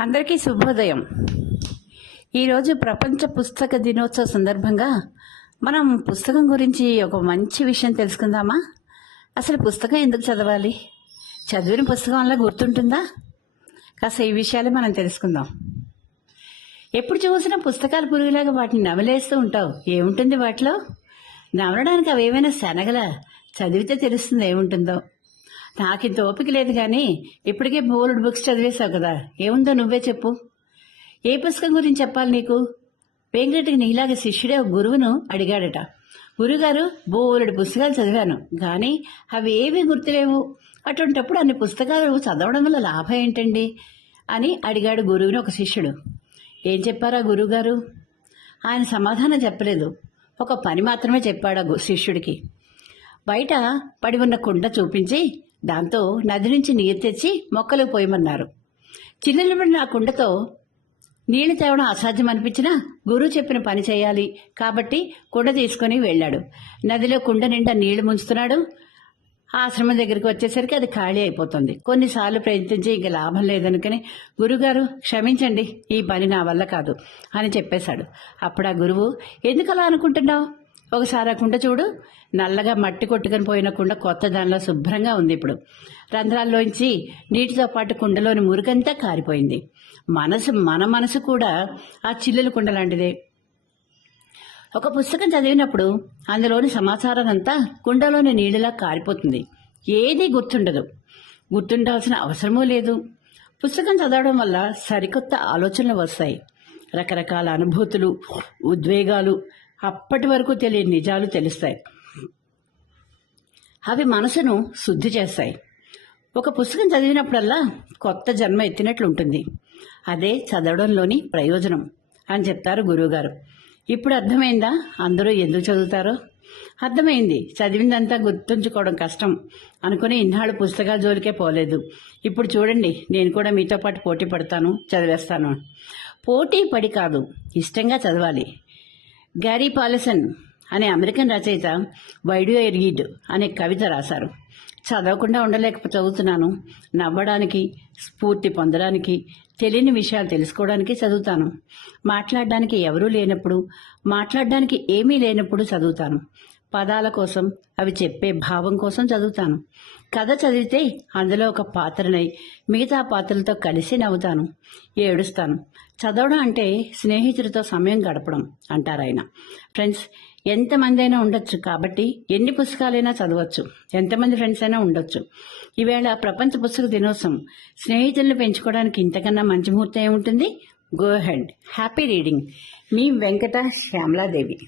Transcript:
అందరికీ శుభోదయం. ఈరోజు ప్రపంచ పుస్తక దినోత్సవ సందర్భంగా మనం పుస్తకం గురించి ఒక మంచి విషయం తెలుసుకుందామా? అసలు పుస్తకం ఎందుకు చదవాలి? చదివిన పుస్తకం వల్ల గుర్తుంటుందా? కాస్త ఈ విషయాలు మనం తెలుసుకుందాం. ఎప్పుడు చూసినా పుస్తకాలు పురుగులాగా వాటిని నవలేస్తూ ఉంటావు. ఏముంటుంది వాటిలో? నవలడానికి అవి ఏమైనా శనగల? చదివితే తెలుస్తుంది ఏముంటుందో. నాకు ఇంత ఓపిక లేదు కానీ ఇప్పటికే బోల్డ్ బుక్స్ చదివేశావు కదా. ఏముందో నువ్వే చెప్పు. ఏ పుస్తకం గురించి చెప్పాలి నీకు? వెంకటకి నీలాగా శిష్యుడే ఒక గురువును అడిగాడట. గురుగారు బోలెడు పుస్తకాలు చదివాను. కానీ అవి ఏమీ గుర్తులేవు. అటువంటప్పుడు అన్ని పుస్తకాలు చదవడం వల్ల లాభం ఏంటండి? అని అడిగాడు గురువుని ఒక శిష్యుడు. ఏం చెప్పారా గురువుగారు ఆయన సమాధానం చెప్పలేదు. ఒక పని మాత్రమే చెప్పాడు ఆ గు- శిష్యుడికి. బయట పడి ఉన్న కుండ చూపించి దాంతో నది నుంచి నీరు తెచ్చి మొక్కలు పోయమన్నారు. చిల్లలు నా కుండతో నీళ్ళు తేవడం అసాధ్యం అనిపించినా గురువు చెప్పిన పని చేయాలి కాబట్టి కుండ తీసుకొని వెళ్ళాడు. నదిలో కుండ నిండా నీళ్ళు ముంచుతున్నాడు. ఆశ్రమం దగ్గరికి వచ్చేసరికి అది ఖాళీ అయిపోతుంది. కొన్నిసార్లు ప్రయత్నించి ఇంక లాభం లేదనుకుని గురుగారు క్షమించండి ఈ పని నా వల్ల కాదు అని చెప్పేశాడు. అప్పుడు ఆ గురువు ఎందుకు అలా అనుకుంటున్నావు? ఒకసారి ఆ కుండ చూడు. నల్లగా మట్టి కొట్టుకొని పోయిన కుండ కొత్త దానిలో శుభ్రంగా ఉంది ఇప్పుడు. రంధ్రాల్లోంచి నీటితో పాటు కుండలోని మురికంతా కారిపోయింది. మనసు మన మనసు కూడా ఆ చిల్లుల కుండ లాంటిదే. ఒక పుస్తకం చదివినప్పుడు అందులోని సమాచారం అంతా కుండలోని నీళ్ళలా కారిపోతుంది. ఏదీ గుర్తుండదు. గుర్తుండాల్సిన అవసరమూ లేదు. పుస్తకం చదవడం వల్ల సరికొత్త ఆలోచనలు వస్తాయి. రకరకాల అనుభూతులు ఉద్వేగాలు అప్పటి వరకు తెలియని నిజాలు తెలుస్తాయి. అవి మనసును శుద్ధి చేస్తాయి. ఒక పుస్తకం చదివినప్పుడల్లా కొత్త జన్మ ఎత్తినట్లు ఉంటుంది. అదే చదవడంలోని ప్రయోజనం అని చెప్తారు గురువుగారు. ఇప్పుడు అర్థమైందా? అందరూ ఎందుకు చదువుతారో? అర్థమైంది. చదివిందంతా గుర్తుంచుకోవడం కష్టం. అనుకుని ఇన్నాళ్ళు పుస్తకాల జోలికే పోలేదు. ఇప్పుడు చూడండి నేను కూడా మీతో పాటు పోటీ పడతాను చదివేస్తాను. పోటీ పడి కాదు ఇష్టంగా చదవాలి. గ్యారీ పాలసన్ అనే అమెరికన్ రచయిత వైడు ఎర్గిడ్ అనే కవిత రాశారు. చదవకుండా ఉండలేక చదువుతున్నాను నవ్వడానికి స్ఫూర్తి పొందడానికి తెలియని విషయాలు తెలుసుకోవడానికి చదువుతాను. మాట్లాడడానికి ఎవరూ లేనప్పుడు మాట్లాడడానికి ఏమీ లేనప్పుడు చదువుతాను. పదాల కోసం అవి చెప్పే భావం కోసం చదువుతాను. కథ చదివితే అందులో ఒక పాత్రనై మిగతా పాత్రలతో కలిసి నవ్వుతాను. ఏడుస్తాను. చదవడం అంటే స్నేహితుడితో సమయం గడపడం అంటారు ఆయన. ఫ్రెండ్స్ ఎంతమంది అయినా ఉండొచ్చు కాబట్టి ఎన్ని పుస్తకాలైనా చదవచ్చు. ఎంతమంది ఫ్రెండ్స్ అయినా ఉండొచ్చు. ఈవేళ ప్రపంచ పుస్తక దినోత్సవం. స్నేహితులను పెంచుకోవడానికి ఇంతకన్నా మంచి ముహూర్తం ఏముంటుంది? గో హెడ్ హ్యాపీ రీడింగ్ మీ వెంకట శ్యామలాదేవి.